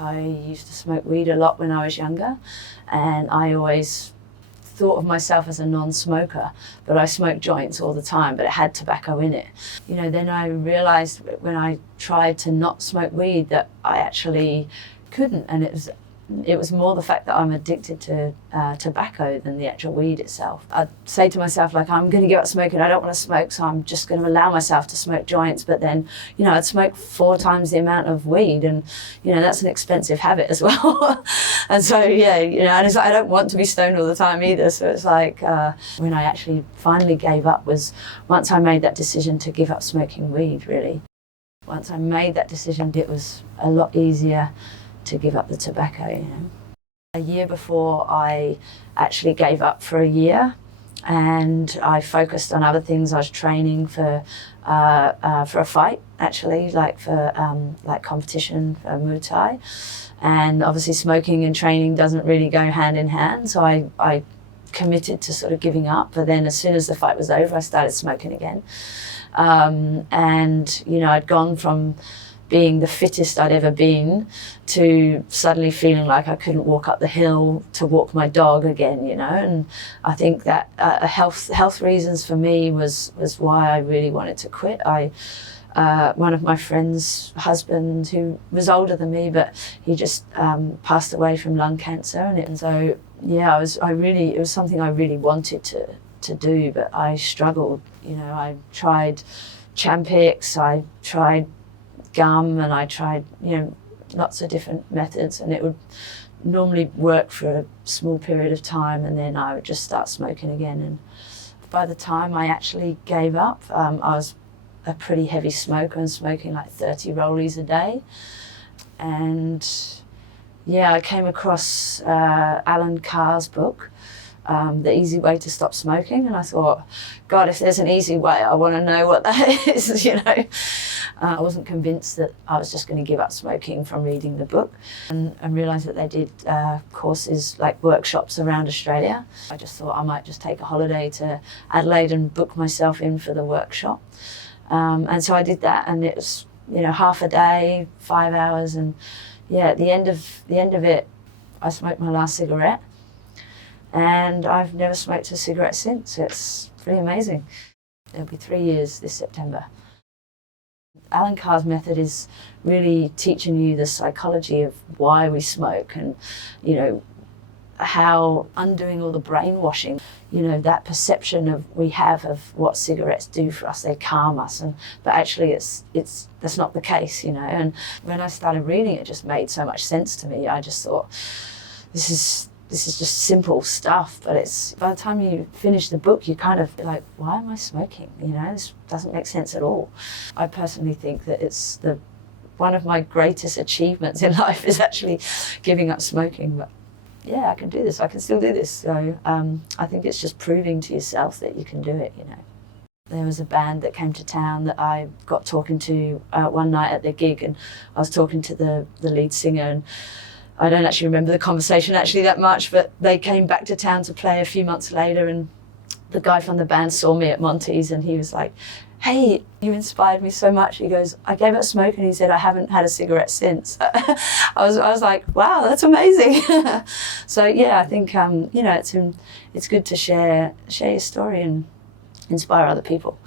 I used to smoke weed a lot when I was younger, and I always thought of myself as a non-smoker, but I smoked joints all the time, but it had tobacco in it. You know, then I realized when I tried to not smoke weed that I actually couldn't, and it was more the fact that I'm addicted to tobacco than the actual weed itself. I'd say to myself, like, I'm going to give up smoking, I don't want to smoke, so I'm just going to allow myself to smoke joints. But then, you know, I'd smoke 4 times the amount of weed, and, you know, that's an expensive habit as well. And so, yeah, you know, and it's like, I don't want to be stoned all the time either. So it's like, when I actually finally gave up was once I made that decision to give up smoking weed, really. Once I made that decision, it was a lot easier to give up the tobacco, you know. A year before, I actually gave up for a year, and I focused on other things. I was training for a fight, actually, like for like competition for Muay Thai, and obviously smoking and training doesn't really go hand in hand. So I committed to sort of giving up. But then as soon as the fight was over, I started smoking again, and you know, I'd gone from being the fittest I'd ever been to suddenly feeling like I couldn't walk up the hill to walk my dog again, you know. And I think that health reasons for me was why I really wanted to quit. One of my friend's husband, who was older than me, but he just passed away from lung cancer, and so yeah, it was something I really wanted to do, but I struggled. You know, I tried Champix, I tried gum, and I tried, you know, lots of different methods, and it would normally work for a small period of time, and then I would just start smoking again. And by the time I actually gave up, I was a pretty heavy smoker and smoking like 30 rollies a day. And yeah, I came across Alan Carr's book, The Easy Way to Stop Smoking, and I thought, God, if there's an easy way, I want to know what that is, you know. I wasn't convinced that I was just going to give up smoking from reading the book, and realised that they did courses, like workshops around Australia. I just thought I might just take a holiday to Adelaide and book myself in for the workshop. And so I did that, and it was, you know, half a day, 5 hours, and yeah, at the end of it, I smoked my last cigarette, and I've never smoked a cigarette since. It's pretty amazing. It'll be 3 years this September. Alan Carr's method is really teaching you the psychology of why we smoke, and, you know, how undoing all the brainwashing, you know, that perception we have of what cigarettes do for us. They calm us, but actually that's not the case, you know. And when I started reading it, just made so much sense to me. I just thought, this is just simple stuff, but it's, by the time you finish the book, you kind of like, why am I smoking? You know, this doesn't make sense at all. I personally think that it's one of my greatest achievements in life is actually giving up smoking. But yeah, I can do this. I can still do this. So I think it's just proving to yourself that you can do it, you know. There was a band that came to town that I got talking to one night at their gig, and I was talking to the lead singer, and I don't actually remember the conversation actually that much, but they came back to town to play a few months later, and the guy from the band saw me at Monty's, and he was like, hey, you inspired me so much. He goes, I gave up smoking. He said, I haven't had a cigarette since. I was like, wow, that's amazing. So yeah, I think, you know, it's good to share your story and inspire other people.